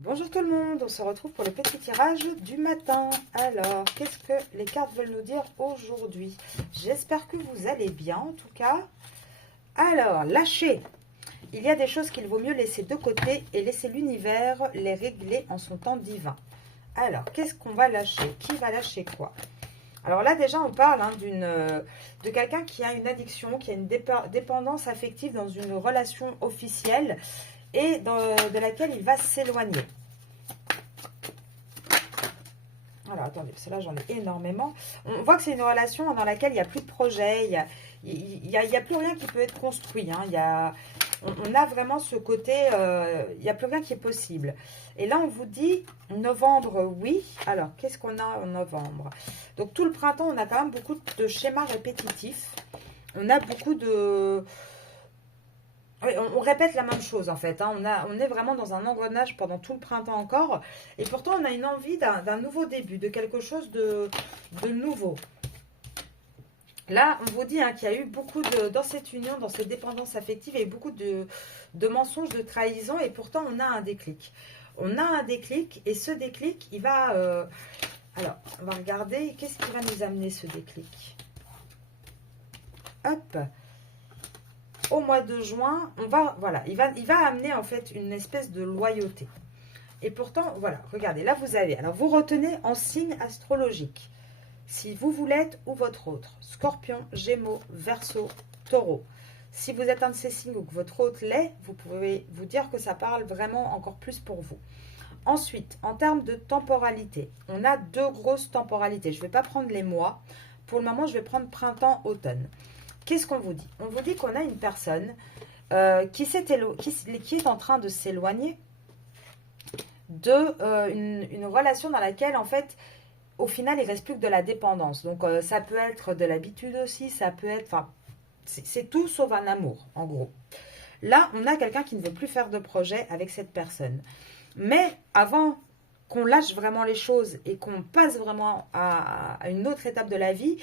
Bonjour tout le monde, on se retrouve pour le petit tirage du matin. Alors, qu'est-ce que les cartes veulent nous dire aujourd'hui? J'espère que vous allez bien en tout cas. Alors, lâchez. Il y a des choses qu'il vaut mieux laisser de côté et laisser l'univers les régler en son temps divin. Alors, qu'est-ce qu'on va lâcher? Qui va lâcher quoi? Alors là, déjà, on parle de quelqu'un qui a une addiction, qui a une dépendance affective dans une relation officielle et de laquelle il va s'éloigner. Alors, attendez, parce que là, j'en ai énormément. On voit que c'est une relation dans laquelle il n'y a plus de projet, il y a plus rien qui peut être construit. Hein. On a vraiment ce côté, il n'y a plus rien qui est possible. Et là, on vous dit novembre, oui. Alors, qu'est-ce qu'on a en novembre? Donc, tout le printemps, on a quand même beaucoup de schémas répétitifs. On a beaucoup de... Oui, on répète la même chose en fait. Hein. On est vraiment dans un engrenage pendant tout le printemps encore. Et pourtant, on a une envie d'un nouveau début, de quelque chose de nouveau. Là, on vous dit hein, qu'il y a eu beaucoup dans cette union, dans cette dépendance affective, il y a eu beaucoup de mensonges, de trahison. Et pourtant, on a un déclic. On a un déclic et ce déclic, il va... alors, on va regarder. Qu'est-ce qui va nous amener ce déclic? Hop! Au mois de juin, voilà, il va amener en fait une espèce de loyauté. Et pourtant, voilà, regardez, là vous avez, alors vous retenez en signe astrologique, si vous l'êtes ou votre autre, Scorpion, Gémeaux, Verseau, Taureau. Si vous êtes un de ces signes ou que votre autre l'est, vous pouvez vous dire que ça parle vraiment encore plus pour vous. Ensuite, en termes de temporalité, on a deux grosses temporalités. Je ne vais pas prendre les mois. Pour le moment, je vais prendre printemps-automne. Qu'est-ce qu'on vous dit? On vous dit qu'on a une personne qui est en train de s'éloigner une relation dans laquelle, en fait, au final, il ne reste plus que de la dépendance. Donc, ça peut être de l'habitude aussi, ça peut être... Enfin, c'est tout sauf un amour, en gros. Là, on a quelqu'un qui ne veut plus faire de projet avec cette personne. Mais avant qu'on lâche vraiment les choses et qu'on passe vraiment à une autre étape de la vie,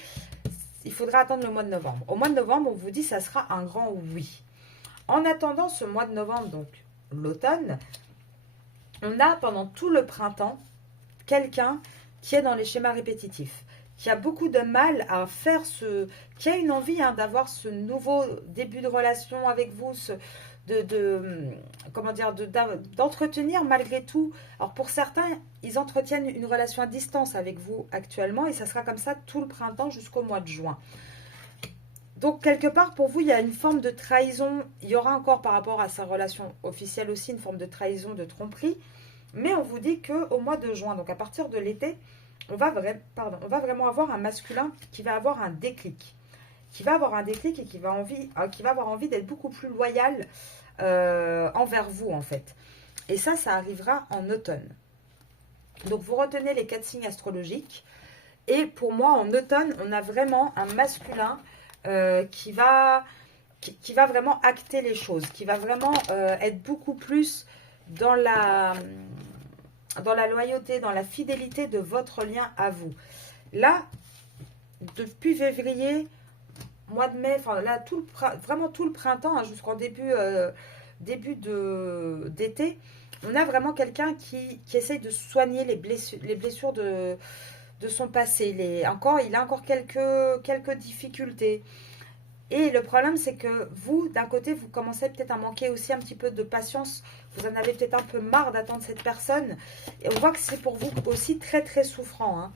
il faudra attendre le mois de novembre. Au mois de novembre, on vous dit que ça sera un grand oui. En attendant ce mois de novembre, donc l'automne, on a pendant tout le printemps quelqu'un qui est dans les schémas répétitifs, qui a beaucoup de mal à faire qui a une envie hein, d'avoir ce nouveau début de relation avec vous, d'entretenir malgré tout. Alors pour certains, ils entretiennent une relation à distance avec vous actuellement et ça sera comme ça tout le printemps jusqu'au mois de juin. Donc quelque part pour vous, il y a une forme de trahison. Il y aura encore par rapport à sa relation officielle aussi une forme de trahison, de tromperie. Mais on vous dit qu'au mois de juin, donc à partir de l'été, on va vraiment avoir un masculin qui va avoir un déclic. Qui va avoir un déclic et qui va avoir envie d'être beaucoup plus loyal envers vous en fait. Et ça arrivera en automne. Donc vous retenez les 4 signes astrologiques. Et pour moi, en automne, on a vraiment un masculin qui va vraiment acter les choses, qui va vraiment être beaucoup plus dans la loyauté, dans la fidélité de votre lien à vous. Là, depuis février, mois de mai, enfin là, vraiment tout le printemps, hein, jusqu'en début d'été, on a vraiment quelqu'un qui essaye de soigner les blessures de son passé. Il a encore quelques difficultés. Et le problème, c'est que vous, d'un côté, vous commencez peut-être à manquer aussi un petit peu de patience. Vous en avez peut-être un peu marre d'attendre cette personne. Et on voit que c'est pour vous aussi très, très souffrant. Hein.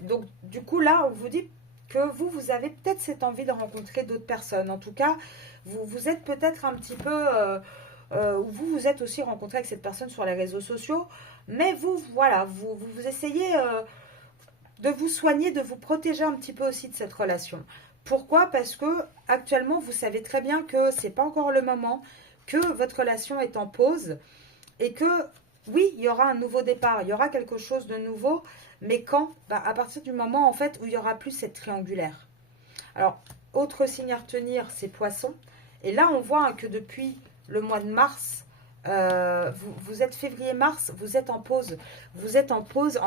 Donc, du coup, là, on vous dit que vous avez peut-être cette envie de rencontrer d'autres personnes. En tout cas, vous êtes peut-être un petit peu... vous êtes aussi rencontré avec cette personne sur les réseaux sociaux. Mais vous essayez de vous soigner, de vous protéger un petit peu aussi de cette relation. Pourquoi? Parce que actuellement, vous savez très bien que c'est pas encore le moment, que votre relation est en pause et que oui, il y aura un nouveau départ, il y aura quelque chose de nouveau, mais quand? À partir du moment en fait où il y aura plus cette triangulaire. Alors, autre signe à retenir, c'est Poissons. Et là, on voit que depuis le mois de mars, vous êtes février-mars, vous êtes en pause. Vous êtes en pause,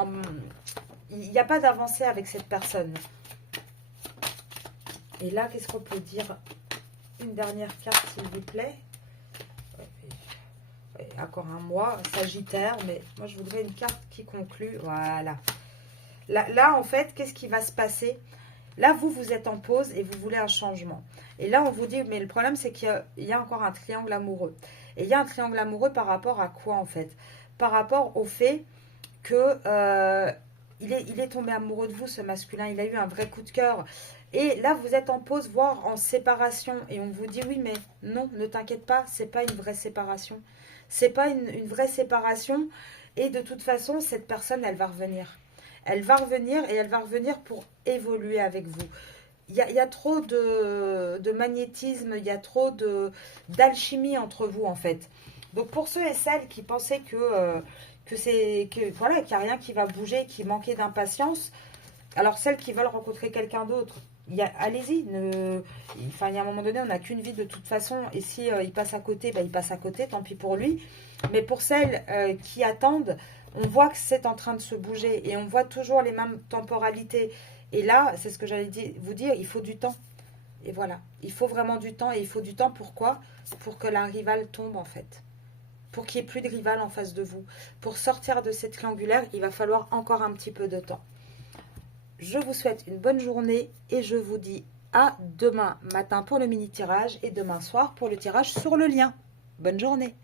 il n'y a pas d'avancée avec cette personne. Et là, qu'est-ce qu'on peut dire? Une dernière carte, s'il vous plaît. Et encore un mois, Sagittaire, mais moi je voudrais une carte qui conclut. Voilà. Là, en fait, qu'est-ce qui va se passer? Là, vous êtes en pause et vous voulez un changement. Et là, on vous dit, mais le problème, c'est qu'il y a encore un triangle amoureux. Et il y a un triangle amoureux par rapport à quoi, en fait? Par rapport au fait que il est tombé amoureux de vous, ce masculin. Il a eu un vrai coup de cœur. Et là, vous êtes en pause, voire en séparation. Et on vous dit, oui, mais non, ne t'inquiète pas, c'est pas une vraie séparation. C'est pas une vraie séparation. Et de toute façon, cette personne, elle va revenir. Elle va revenir et elle va revenir pour évoluer avec vous. Il y a trop de magnétisme, il y a trop d'alchimie entre vous en fait. Donc pour ceux et celles qui pensaient que voilà, qu'il n'y a rien qui va bouger, qui manquait d'impatience, alors celles qui veulent rencontrer quelqu'un d'autre, allez-y. Enfin, il y a un moment donné, on n'a qu'une vie de toute façon. Et si il passe à côté, il passe à côté, tant pis pour lui. Mais pour celles qui attendent, on voit que c'est en train de se bouger et on voit toujours les mêmes temporalités. Et là, c'est ce que j'allais vous dire, il faut du temps. Et voilà, il faut vraiment du temps. Et il faut du temps, pourquoi? Pour que la rivale tombe en fait. Pour qu'il n'y ait plus de rival en face de vous. Pour sortir de cette triangulaire, il va falloir encore un petit peu de temps. Je vous souhaite une bonne journée et je vous dis à demain matin pour le mini tirage et demain soir pour le tirage sur le lien. Bonne journée.